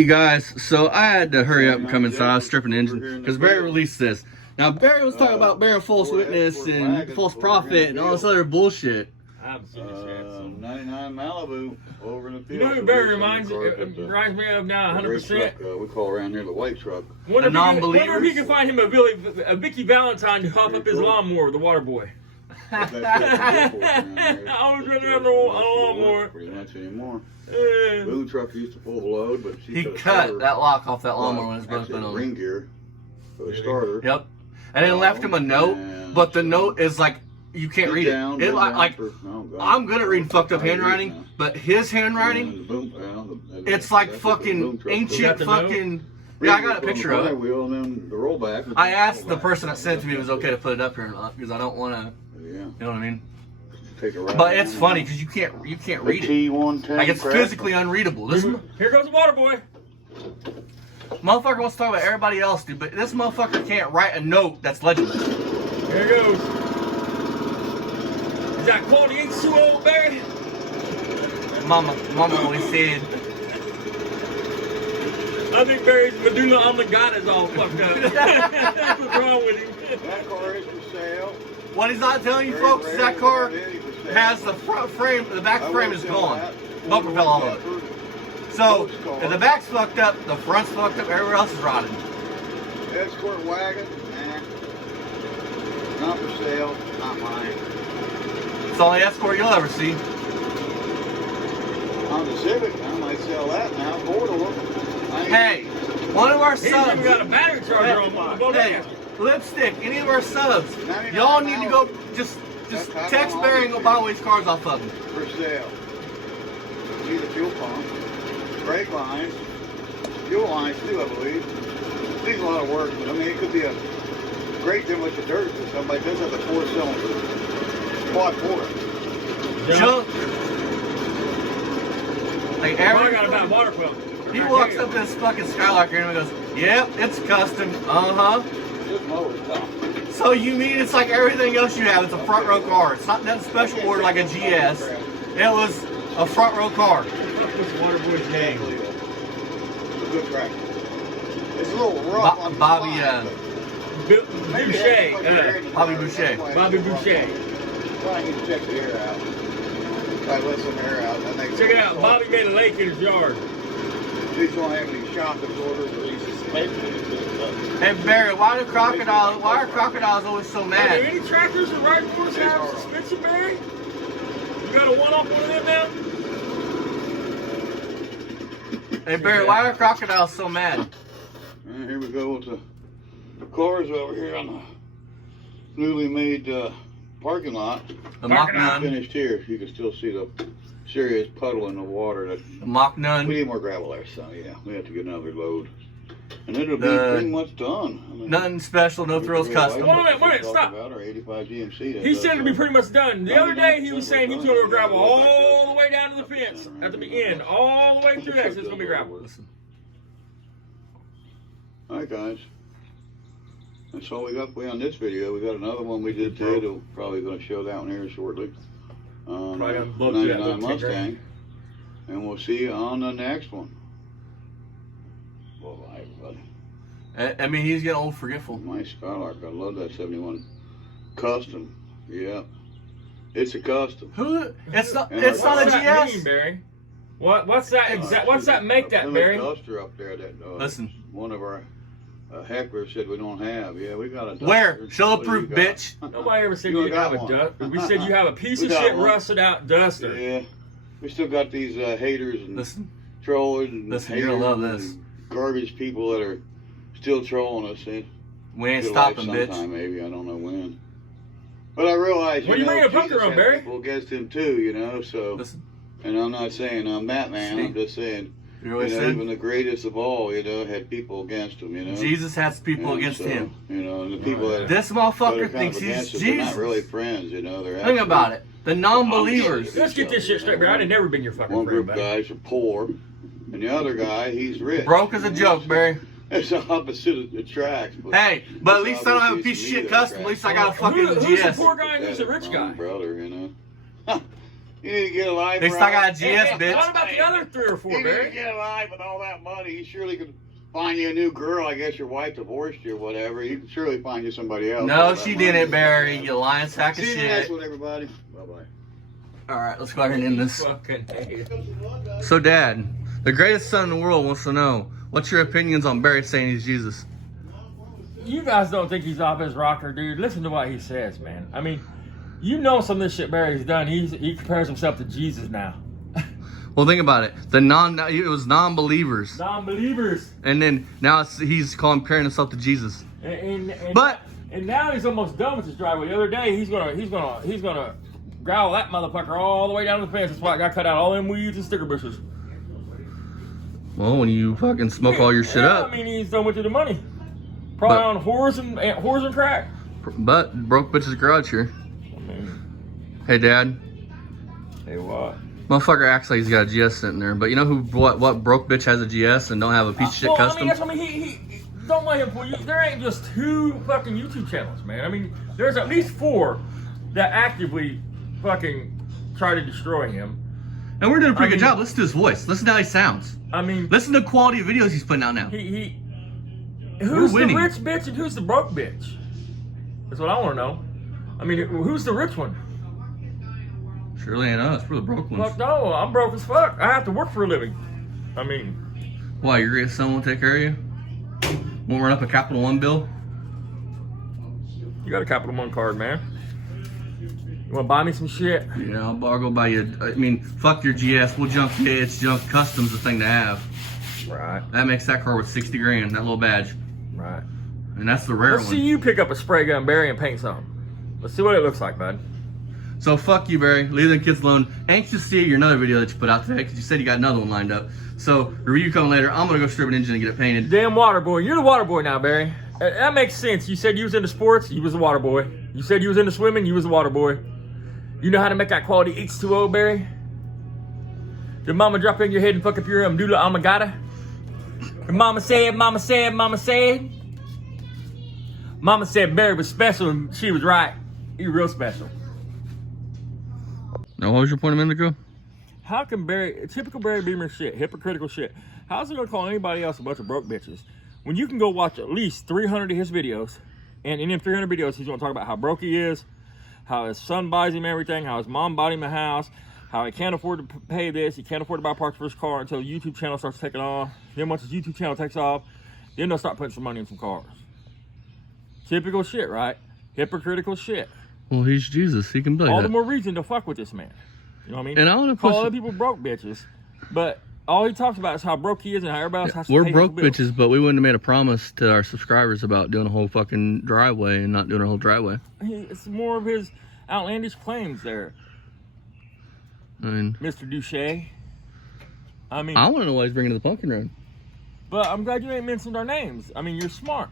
You guys, so I had to hurry up and come inside. I was stripping the engine because Barry released this. Now Barry was talking about bearing false witness and false prophet and all this other bullshit. I haven't seen this yet. So. 99 Malibu over in the field. You know who Barry reminds me of now 100%? We call around here the white truck. Wonder if he can find him a Vicky Valentine to hop up his lawnmower, the water boy. I always run around the lawnmower. Pretty much anymore. Boom truck used to pull the load, but he cut that lock off that lawnmower when it's broken on. Ring gear for the starter. Yep. And then left him a note, but the note is like you can't read it. It I'm good at reading fucked up handwriting, but his handwriting, it's like fucking ancient fucking. Yeah, I got a picture of it. I asked the person that sent it to me if it was okay to put it up here or not because I don't want to. You know what I mean? But it's funny because you can't read it. Like it's physically unreadable. Here goes the water boy. Motherfucker wants to talk about everybody else, dude, but this motherfucker can't write a note that's legible. Here it goes. Is that quality ain't too old, Barry? Mama always said. I think Barry's medulla oblongata is all fucked up. That's what's wrong with him. That car is for sale. What he's not telling you folks is that car has the front frame, the back frame is gone. Bumper fell off of it. So, if the back's fucked up, the front's fucked up, everywhere else is rotted. Escort wagon, not for sale, not mine. It's the only Escort you'll ever see. On the Civic, I might sell that now, four-door. Hey, one of our He's subs. even got a battery charger on mine. Hey, Lipstick, any of our subs, y'all need to go, just text Barry and go buy all these cars off of him. For sale. See the fuel pump, brake lines, fuel lines too, I believe. It needs a lot of work, but I mean, it could be a great deal of dirt for somebody. It does have a four-cylinder quad four. Junk. Like I got a bad water pump. He walks up to this fucking Skylark here and goes, "Yep, it's custom." So you mean it's like everything else you have? It's a front row car. It's not that special order like a GS. It was a front row car. What's the water boy's name? It's a good tractor. It's a little rough. Bobby Boucher. Bobby Boucher. Bobby Boucher. Try and check the air out. Try to let some air out. Check it out. Bobby made a lake in his yard. These don't have any shock absorbers or these. Hey Barry, why are crocodiles always so Are mad? there any tractors and ride motors have suspension, Barry? You got a one-off one of them now? Hey Barry, why are crocodiles so mad? And here we go with the cars over here on the newly made parking lot. The Mach 9. Finished here. You can still see the serious puddle in the water. The Mach 9. We need more gravel there, so yeah, we have to get another load. And it'll be pretty much done. I mean, nothing special, no thrills custom. Wait a minute, stop. Our 85 GMC. He said it'd be pretty much done. The other day he was saying he was going to gravel all the way down to the fence at the end, all the way through that. So it's going to be gravel. All right, guys. That's all we got for you on this video. We got another one we did today. We're probably going to show that one here shortly. 99 Mustang. And we'll see you on the next one. Bye, everybody. I mean, he's getting old forgetful. My Skylark, I love that 71 custom. Yeah, it's a custom. Who? It's not a GS. Mean, Barry? What's that? What's that make that, Barry? Duster up there that listen. One of our hecklers said we don't have. Yeah, we got a duster. Where? Show the proof, bitch. Nobody ever said you have a duster. We said you have a piece of shit rusted out duster. Yeah, we still got these haters and trollers and you're gonna love this. Garbage people that are still trolling us. We ain't stopping, bitch. Maybe, I don't know when. But I realize, you bring a bunker on, Barry? People against him too, you know, so. Listen. And I'm not saying I'm that man, I'm just saying, even the greatest of all, had people against him, Jesus has people against him. And the people that this motherfucker thinks he's Jesus. They're not really friends, they're Think about it. The non-believers. Let's get this shit straight, Barry. I've never been your fucking friend. One friend, group of guys are poor. And the other guy, he's rich. Broke as a joke, Barry. It's the opposite of the tracks. Hey, but at least I don't have a piece of shit custom. At least I got a fucking GS. Who's the poor guy and who's the rich guy? Brother, You need to get a life. They still got a GS, Hey, bitch. what about the other 3 or 4, You need to Barry? get a life with all that money. You surely could find you a new girl. I guess your wife divorced you or whatever. You can surely find you somebody else. No, with that she money. didn't, Barry. You lying sack of See you shit. next one, everybody. Bye-bye. All right, let's go ahead and end this. Fucking hate. So, Dad, the greatest son in the world wants to know, what's your opinions on Barry saying he's Jesus? You guys don't think he's off his rocker, dude. Listen to what he says, man. I mean, you know some of this shit Barry's done. He compares himself to Jesus now. Well, think about it. It was non-believers, Non-believers. and then now he's comparing himself to Jesus. And But now he's almost done with his driveway. The other day he's gonna growl that motherfucker all the way down to the fence. That's why I got cut out all them weeds and sticker bushes. well, when you fucking smoke all your shit Yeah, up, I mean, he's done with it the money. Probably But- on whores and crack. but broke bitch's garage here. I mean, Hey, Dad, hey, what? motherfucker acts like he's got a GS sitting there, but you know what broke bitch has a GS and don't have a piece of shit Well, custom? I mean, that's what I mean. He don't let him fool you. There ain't just 2 fucking YouTube channels, man. I mean, there's at least 4 that actively fucking try to destroy him. And we're doing a pretty I good mean- job. Listen to his voice. Listen to how he sounds. I mean, Listen to the quality of videos he's putting out now. who's the winning. rich bitch and who's the broke bitch? That's what I want to know. I mean, who's the rich one? Surely ain't us. We're the broke ones. Fuck no, I'm broke as fuck. I have to work for a living. I mean, Why, your greatest son won't take care of you? Won't run up a Capital One bill? you got a Capital One card, man. You want to buy me some shit? Yeah, I'll go buy you. I mean, fuck your GS. We'll junk it. It's junk. Custom's the thing to have. Right, That makes that car worth 60 grand. That little badge, right. and that's the rare Let's one. see you pick up a spray gun, Barry, and paint something. Let's see what it looks like, bud. So fuck you, Barry. Leave the kids alone. Anxious to see your another video that you put out today because you said you got another one lined up. So review coming later. I'm gonna go strip an engine and get it painted. Damn water boy. You're the water boy now, Barry. That makes sense. You said you was into sports, you was the water boy. You said you was into swimming, you was the water boy. You know how to make that quality H2O, Barry? Did mama drop in your head and fuck up your medulla oblongata? And mama said, mama said, mama said. Mama said Barry was special and she was right. You're real special. Now, what was your point a minute ago? How can Barry, typical Barry Beamer shit, hypocritical shit, how's he gonna call anybody else a bunch of broke bitches when you can go watch at least 300 of his videos, and in them 300 videos he's gonna talk about how broke he is, how his son buys him everything, how his mom bought him a house, how he can't afford to pay this, he can't afford to buy parts for his car until the YouTube channel starts taking off. Then once his YouTube channel takes off, then they'll start putting some money in some cars. Typical shit, right? Hypocritical shit. Well, he's Jesus. He can be like All that. the more reason to fuck with this man. You know what I mean? And I want to Call push. other people broke bitches, but all he talks about is how broke he is and how everybody else has to We're pay broke his bills. bitches, but we wouldn't have made a promise to our subscribers about doing a whole fucking driveway and not doing a whole driveway. It's more of his outlandish claims there, I mean, Mr. Duche. I mean, I want to know why he's bringing the pumpkin road. but I'm glad you ain't mentioned our names. I mean, you're smart.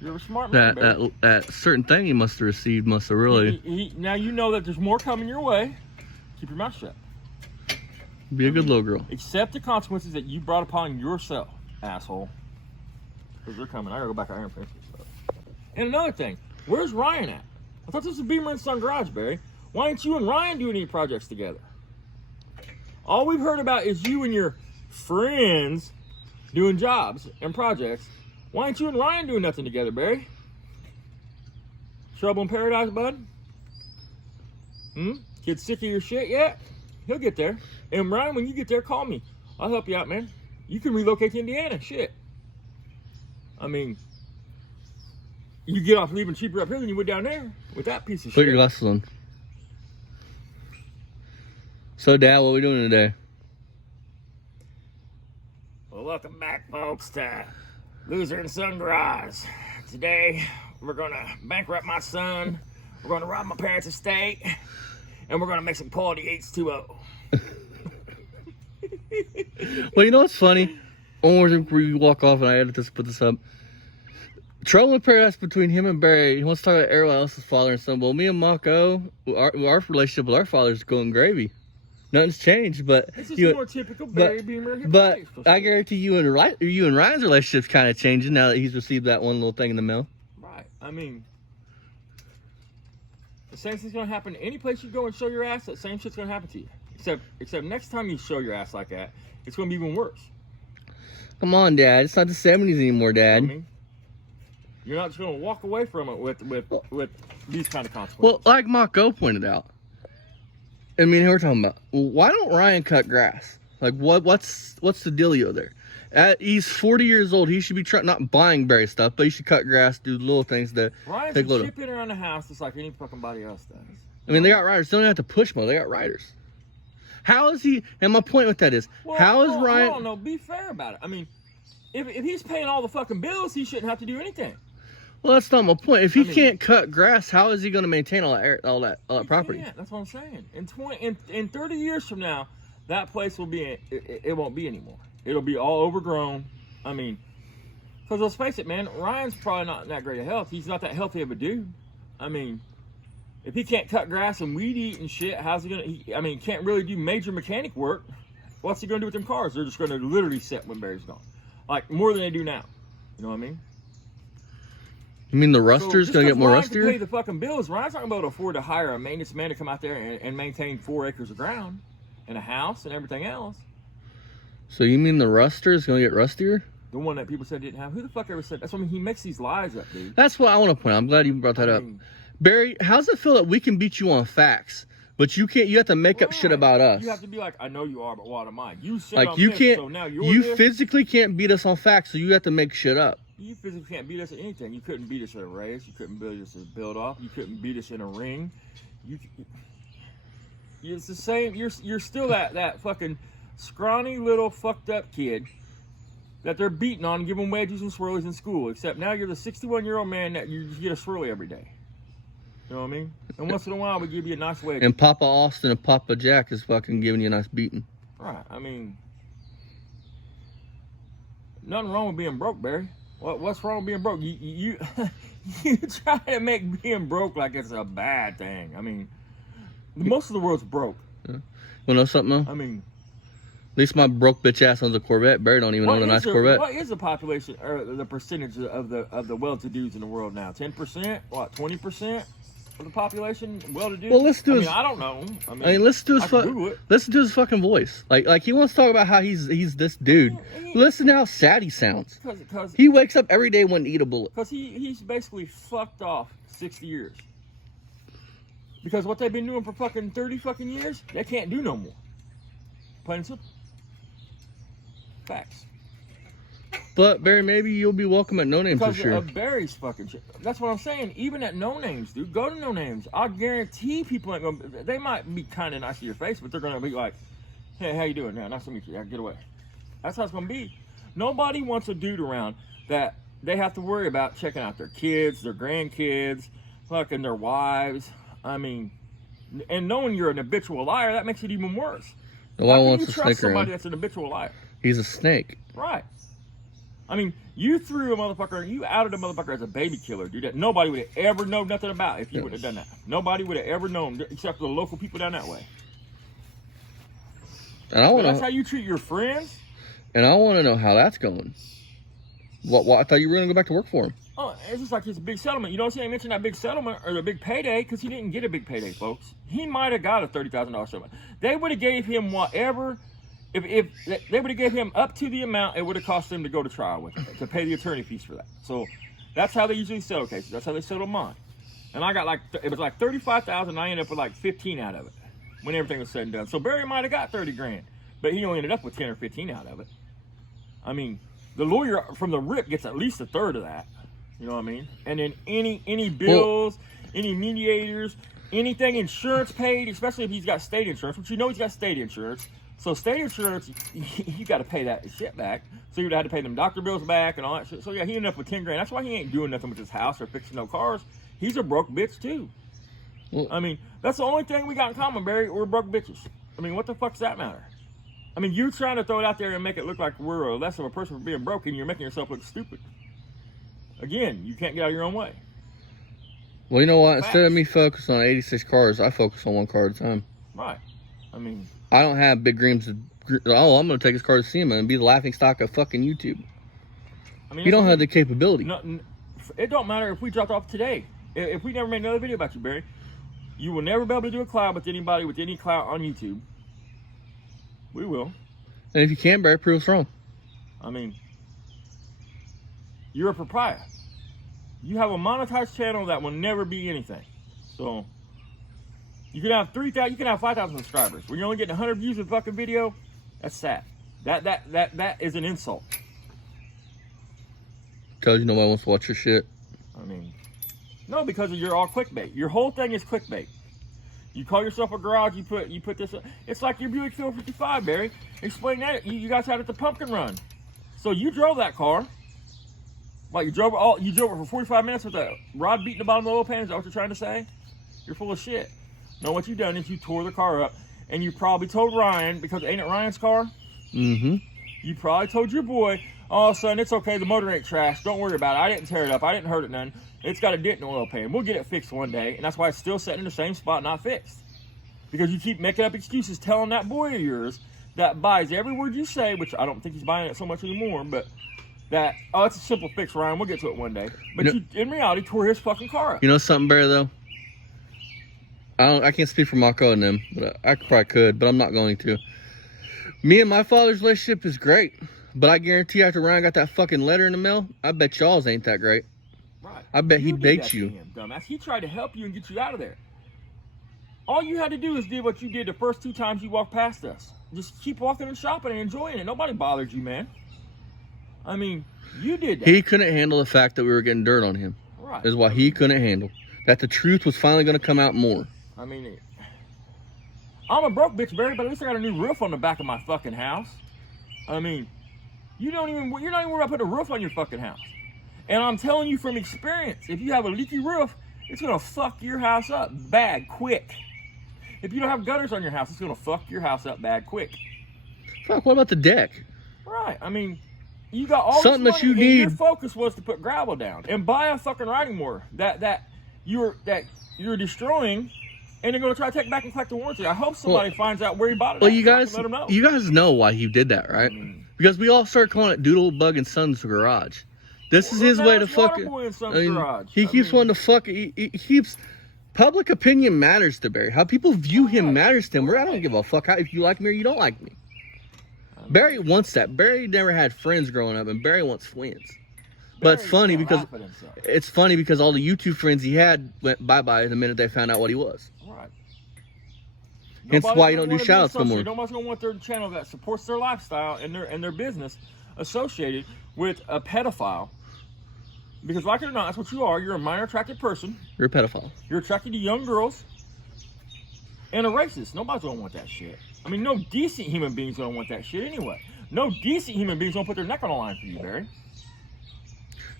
You're a smart man, baby. That certain thing he must have received must have really Now you know that there's more coming your way. Keep your mouth shut. be a good little girl. Accept the consequences that you brought upon yourself, asshole. Because they're coming. I gotta go back out here and finish this stuff. And another thing, where's Ryan at? I thought this was Beamer and Son Garage, Barry. Why ain't you and Ryan doing any projects together? All we've heard about is you and your friends doing jobs and projects. Why ain't you and Ryan doing nothing together, Barry? Trouble in paradise, bud? Kid sick of your shit yet? He'll get there. And Ryan, when you get there, call me. I'll help you out, man. You can relocate to Indiana. Shit. I mean, you get off leaving cheaper up here than you would down there with that piece of Put shit. your glasses on. So, Dad, what are we doing today? Well, welcome back, folks, to Loser and Son Garage. Today, we're gonna bankrupt my son. We're gonna rob my parents' estate, and we're gonna make some quality H2O. Well, you know what's funny? When we walk off and I edit this, put this up. Trouble in paradise between him and Barry. He wants to talk about everyone else's father and son. Well, me and Mako, our relationship with our father is going gravy. Nothing's changed, but This is you, more typical Barry Beamer. but I guarantee you and Ryan's relationship's kind of changing now that he's received that one little thing in the mail. Right. I mean, The same thing's gonna happen any place you go and show your ass. That same shit's gonna happen to you. Except next time you show your ass like that, it's gonna be even worse. Come on, Dad. It's not the 70s anymore, Dad. You know what I mean? You're not just gonna walk away from it with these kind of consequences. Well, like Mako pointed out, I mean, we're talking about, why don't Ryan cut grass? Like, what's the dealio there? He's 40 years old. He should be not buying Barry stuff, but he should cut grass, do little things to Ryan's take a little. chipping around the house just like any fucking body else does. I mean, they got riders. They don't have to push more. They got riders. How is he? And my point with that is, how is Ryan? I don't know. Be fair about it. I mean, if he's paying all the fucking bills, he shouldn't have to do anything. Well, that's not my point. If he can't cut grass, how is he going to maintain all that property? Yeah, that's what I'm saying. In 30 years from now, that place will be it won't be anymore. It'll be all overgrown. I mean, because let's face it, man, Ryan's probably not in that great of health. He's not that healthy of a dude. I mean, if he can't cut grass and weed eat and shit, how's he gonna? I mean, can't really do major mechanic work. What's he gonna do with them cars? They're just gonna literally sit when Barry's gone, like more than they do now. You know what I mean? You mean the ruster's gonna get more Ryan rustier? Pay the fucking bills. Ryan's not gonna be able to afford to hire a maintenance man to come out there and maintain 4 acres of ground and a house and everything else. So you mean the ruster is gonna get rustier? The one that people said didn't have. Who the fuck ever said? That's what I mean. He makes these lies up, dude. That's what I want to point out. I'm glad you brought that up. Barry, how's it feel that we can beat you on facts, but you can't? You have to make up shit about us. You have to be like, I know you are, but what am I? You said like I'm you this, can't. so now you're you this. physically can't beat us on facts, so you have to make shit up. You physically can't beat us at anything. You couldn't beat us at a race. You couldn't beat us at a build off. You couldn't beat us in a ring. It's the same. You're still that fucking scrawny little fucked up kid that they're beating on and giving wedgies and swirlies in school. Except now you're the 61-year-old man that you get a swirly every day. You know what I mean? And once in a while we give you a nice wedgie. And Papa Austin and Papa Jack is fucking giving you a nice beating. Right. I mean, nothing wrong with being broke, Barry. What's wrong with being broke? You try to make being broke like it's a bad thing. I mean, most of the world's broke. Yeah. You know something though? I mean, at least my broke bitch ass owns a Corvette. Barry don't even own a nice Corvette. What is the population or the percentage of the well-to-dos in the world now? 10%? What? 20% of the population well-to-do? Well, let's do. I don't know. I mean, listen to his fucking voice. Like he wants to talk about how he's this dude. Listen to how sad he sounds. Because he wakes up every day wanting to eat a bullet. Because he's basically fucked off 60 years. Because what they've been doing for fucking 30 fucking years, they can't do no more. Plain and simple. Facts. But Barry, maybe you'll be welcome at No Names this year. Because of Barry's fucking shit. That's what I'm saying. Even at No Names, dude. Go to No Names. I guarantee people ain't gonna. They might be kind of nice to your face, but they're gonna be like, "Hey, how you doing? Yeah, nice to meet you. Yeah, get away." That's how it's gonna be. Nobody wants a dude around that they have to worry about checking out their kids, their grandkids, fucking their wives. I mean, and knowing you're an habitual liar, that makes it even worse. Nobody wants to to snake trust somebody around. that's an habitual liar? He's a snake. Right. I mean, you threw a motherfucker, you outed a motherfucker as a baby killer, dude, that nobody would have ever known nothing about if you would have done that. Nobody would have ever known, except for the local people down that way. And that's how you treat your friends? And I want to know how that's going. What? I thought you were going to go back to work for him. Oh, it's just like his big settlement. You don't see him mention that big settlement or the big payday because he didn't get a big payday, folks. He might have got a $30,000 settlement. They would have gave him whatever. If they would have gave him up to the amount it would have cost them to go to trial with him, to pay the attorney fees for that. So that's how they usually settle cases. That's how they settle mine. And I got it was like $35,000. I ended up with like 15 out of it when everything was said and done. So Barry might have got 30 grand, but he only ended up with 10 or 15 out of it. I mean, the lawyer from the rip gets at least a third of that. You know what I mean? And then any bills, any mediators, anything insurance paid, especially if he's got state insurance, which you know he's got state insurance. So state insurance, you got to pay that shit back. So you'd have to pay them doctor bills back and all that shit. So yeah, he ended up with 10 grand. That's why he ain't doing nothing with his house or fixing no cars. He's a broke bitch too. Well, I mean, that's the only thing we got in common, Barry. We're broke bitches. I mean, what the fuck does that matter? I mean, you trying to throw it out there and make it look like we're less of a person for being broke, and you're making yourself look stupid. Again, you can't get out of your own way. Well, you know what? Instead of me focusing on 86 cars, I focus on one car at a time. Right. I mean, I don't have big dreams of, oh, I'm going to take his car to SEMA and be the laughing stock of fucking YouTube. I mean, you don't have the capability. It don't matter if we dropped off today. If we never made another video about you, Barry, You will never be able to do a collab with anybody with any clout on YouTube. We will. And if you can, Barry, prove us wrong. I mean, you're a proprietor. You have a monetized channel that will never be anything. So you can have 3,000, you can have 5,000 subscribers. When you're only getting 100 views of a fucking video, that's sad. That is an insult. Tells you nobody wants to watch your shit. I mean, no, because you're all clickbait. Your whole thing is clickbait. You call yourself a garage. You put this. It's like your Buick 455, Barry. Explain that. You guys had it at the Pumpkin Run. So you drove that car. Like you drove it for 45 minutes with a rod beating the bottom of the oil pan. Is that what you're trying to say? You're full of shit. No, what you done is you tore the car up, and you probably told Ryan, because ain't it Ryan's car? Mm-hmm. You probably told your boy, "Oh, son, it's okay. The motor ain't trash. Don't worry about it. I didn't tear it up. I didn't hurt it none. It's got a dent in the oil pan. We'll get it fixed one day." And that's why it's still sitting in the same spot, not fixed. Because you keep making up excuses, telling that boy of yours that buys every word you say, which I don't think he's buying it so much anymore, but that, "Oh, it's a simple fix, Ryan. We'll get to it one day." But you in reality, tore his fucking car up. You know something, Barry, though? I can't speak for Marco and them, but I probably could, but I'm not going to. Me and my father's relationship is great, but I guarantee after Ryan got that fucking letter in the mail, I bet y'all's ain't that great. Right. I bet he did baked that to you. him, dumbass. He tried to help you and get you out of there. All you had to do is do what you did the first 2 times you walked past us. Just keep walking and shopping and enjoying it. Nobody bothered you, man. I mean, you did that. He couldn't handle the fact that we were getting dirt on him. Right. Is why he couldn't handle. That the truth was finally going to come out more. I mean, I'm a broke bitch, Barry, but at least I got a new roof on the back of my fucking house. I mean, you're not even worried about putting a roof on your fucking house. And I'm telling you from experience, if you have a leaky roof, it's gonna fuck your house up bad quick. If you don't have gutters on your house, it's gonna fuck your house up bad quick. Fuck, what about the deck? Right. I mean, you got all Something this that money, you and your need. focus was to put gravel down and buy a fucking riding mower that you're destroying. And they're going to try to take back and collect the warranty. I hope somebody finds out where he bought it. Well, at, you so I guys, can let them know. you guys know why he did that, right? Because we all started calling it Doodlebug and Son's Garage. This is his way to fuck it. He keeps wanting to fuck it. He keeps. Public opinion matters to Barry. How people view him matters to him. I don't give a fuck if you like me or you don't like me. Barry wants that. Barry never had friends growing up, and Barry wants friends. But it's funny because all the YouTube friends he had went bye-bye the minute they found out what he was. Right. Hence why you don't do shout-outs no more. Nobody's going to want their channel that supports their lifestyle and their business associated with a pedophile. Because like it or not, that's what you are. You're a minor attracted person. You're a pedophile. You're attracted to young girls. And a racist. Nobody's going to want that shit. I mean, no decent human being's going to want that shit anyway. No decent human being's going to put their neck on the line for you, Barry.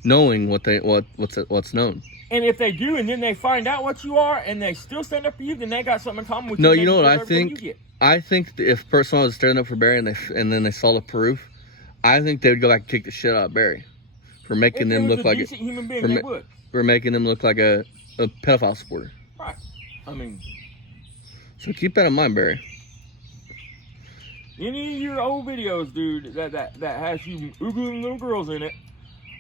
Knowing what's known. And if they do, and then they find out what you are, and they still stand up for you, then they got something in common with you. No, you know what I think? I think if someone was standing up for Barry and then they saw the proof, I think they would go back and kick the shit out of Barry for making them look like for making them look like a pedophile supporter. Right. I mean, so keep that in mind, Barry. Any of your old videos, dude, that has you oogling little girls in it.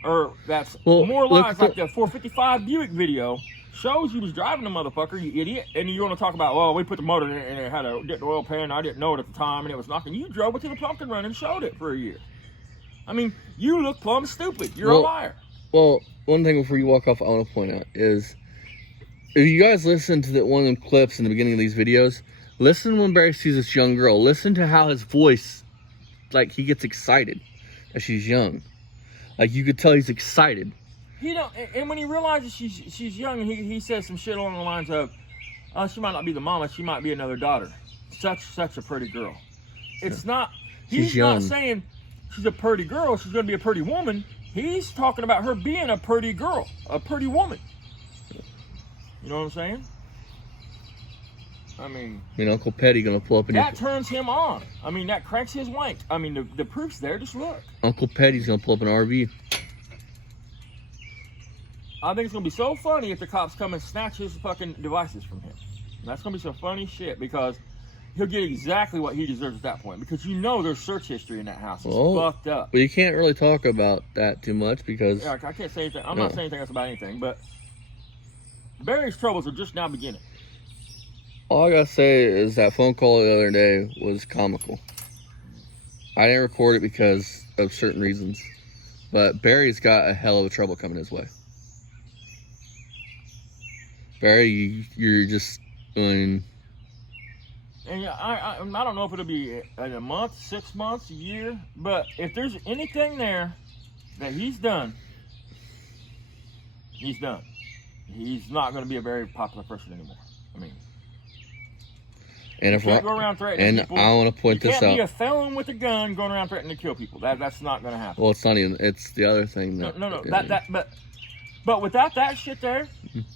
Or that's more lies, like the 455 Buick video shows you was driving the motherfucker, you idiot. And you're going to talk about, well, we put the motor in it and it had a dent in the oil pan. I didn't know it at the time and it was knocking. You drove it to the Pumpkin Run and showed it for a year. I mean, you look plumb stupid. You're a liar. Well, one thing before you walk off I want to point out is if you guys listen to one of them clips in the beginning of these videos, listen when Barry sees this young girl. Listen to how his voice, like he gets excited that she's young. Like you could tell he's excited. He don't, and when he realizes she's young, he says some shit along the lines of, "She might not be the mama, she might be another daughter. Such a pretty girl." It's not. He's not saying she's a pretty girl. She's going to be a pretty woman. He's talking about her being a pretty girl, a pretty woman. You know what I'm saying? I mean, Uncle Petty gonna pull up in that turns him on. I mean, that cranks his wank. I mean, the proof's there. Just look. Uncle Petty's gonna pull up an RV. I think it's gonna be so funny if the cops come and snatch his fucking devices from him. That's gonna be some funny shit because he'll get exactly what he deserves at that point. Because you know there's search history in that house. It's fucked up. Well, you can't really talk about that too much because I can't say anything. I'm not saying anything else about anything, but Barry's troubles are just now beginning. All I gotta say is that phone call the other day was comical. I didn't record it because of certain reasons, but Barry's got a hell of a trouble coming his way. Barry, you're just doing. And I don't know if it'll be in a month, 6 months, a year, but if there's anything there that he's done, he's done. He's not going to be a very popular person anymore. I mean, and if you can't go around threatening people. I want to point this out. You can't be a felon with a gun going around threatening to kill people. That's not going to happen. Well, it's not even. It's the other thing. No. But without that shit there,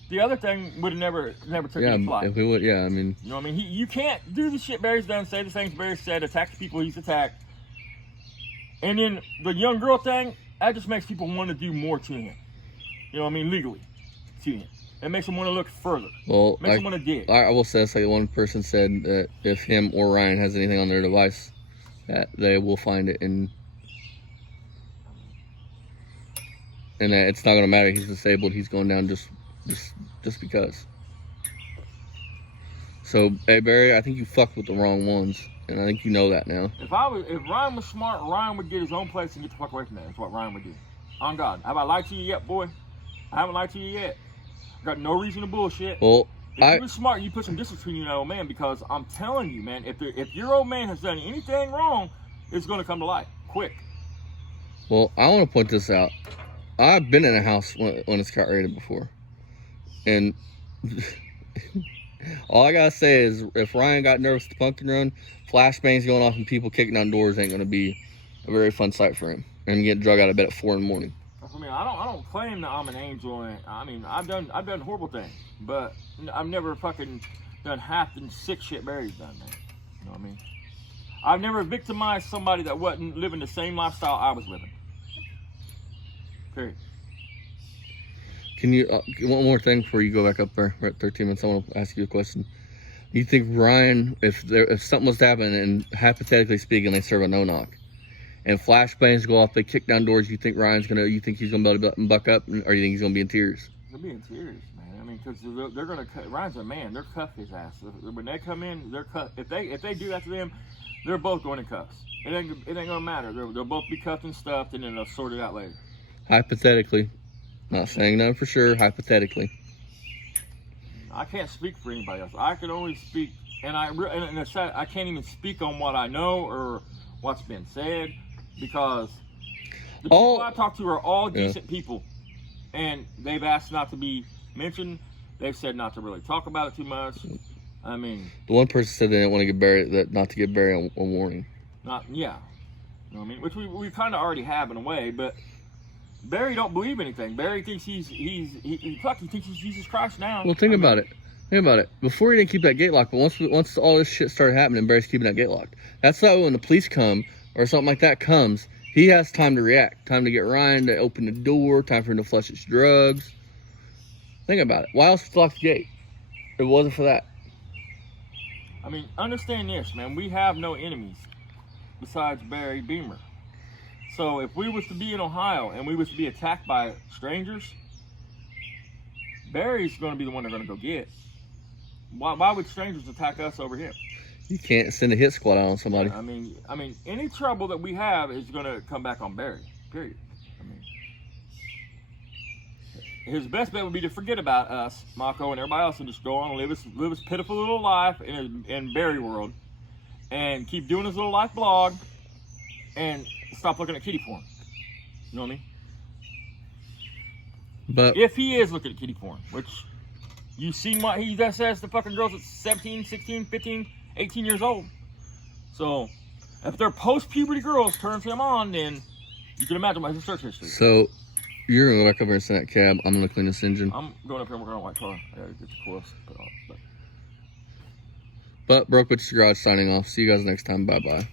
the other thing would have never took any flight. If we would, I mean, you know what I mean? You can't do the shit Barry's done, say the things Barry said, attack the people he's attacked, and then the young girl thing. That just makes people want to do more to him. You know what I mean? Legally, to him. It makes them want to look further. Well, makes them want to dig. I will say this, like one person said that if him or Ryan has anything on their device, that they will find it and that it's not going to matter. He's disabled. He's going down just because. So, hey Barry, I think you fucked with the wrong ones, and I think you know that now. If Ryan was smart, Ryan would get his own place and get the fuck away from that. That's what Ryan would do. On God, have I lied to you yet, boy? I haven't lied to you yet. I got no reason to bullshit. Well, if you were smart, you put some distance between you and that old man, because I'm telling you, man, if your old man has done anything wrong, it's going to come to light quick. Well, I want to point this out. I've been in a house when it's got raided before, and all I gotta say is, if Ryan got nervous at the pumpkin run, flashbangs going off and people kicking down doors ain't gonna be a very fun sight for him. And getting drug out of bed at 4 a.m. I mean, I don't claim that I'm an angel, and I mean, I've done horrible things, but I've never fucking done half the sick shit Barry's done, man. You know what I mean? I've never victimized somebody that wasn't living the same lifestyle I was living. Period. Can you, one more thing before you go back up there? We're at 13 minutes. I want to ask you a question. Do you think Ryan, if something was to happen, and hypothetically speaking, they serve a no-knock, and flashbangs go off, they kick down doors, you think he's gonna be able to buck up, or you think he's gonna be in tears? He'll be in tears, man. I mean, because they're gonna cut. Ryan's a man. They're cuff his ass. When they come in, they're cut. If they do that to them, they're both going in cuffs. It ain't gonna matter. They'll both be cuffed and stuffed, and then they'll sort it out later. Hypothetically, not saying nothing for sure. Hypothetically, I can't speak for anybody else. I can only speak, and it's sad, I can't even speak on what I know or what's been said, because the people I talk to are all decent people, and they've asked not to be mentioned. They've said not to really talk about it too much. I mean, the one person said they didn't want to not to give Barry a warning. You know what I mean? Which we kind of already have in a way, but Barry don't believe anything. Barry thinks he thinks he's Jesus Christ now. Well, think about it. Before he didn't keep that gate locked, but once all this shit started happening, Barry's keeping that gate locked. That's why when the police come or something like that comes, he has time to react, time to get Ryan to open the door, time for him to flush his drugs. Think about it. Why else would he lock the gate? If it wasn't for that. I mean, understand this, man. We have no enemies besides Barry Beamer. So if we was to be in Ohio and we was to be attacked by strangers, Barry's going to be the one they're going to go get. Why would strangers attack us over him? You can't send a hit squad out on somebody. I mean, any trouble that we have is going to come back on Barry. Period. I mean, his best bet would be to forget about us, Mako, and everybody else, and just go on and live his pitiful little life in Barry world, and keep doing his little life blog, and stop looking at kitty porn. You know what I mean? But if he is looking at kitty porn, which you've seen what he just says to fucking girls at 17, 16, 15, 18 years old. So if they're post-puberty girls turns him on, then you can imagine what his search history. So you're gonna go back up here and send that cab. I'm gonna clean this engine. I'm going up here and working on a white car. I gotta get the coils put on. But Broke Bitches Garage signing off. See you guys next time. Bye bye.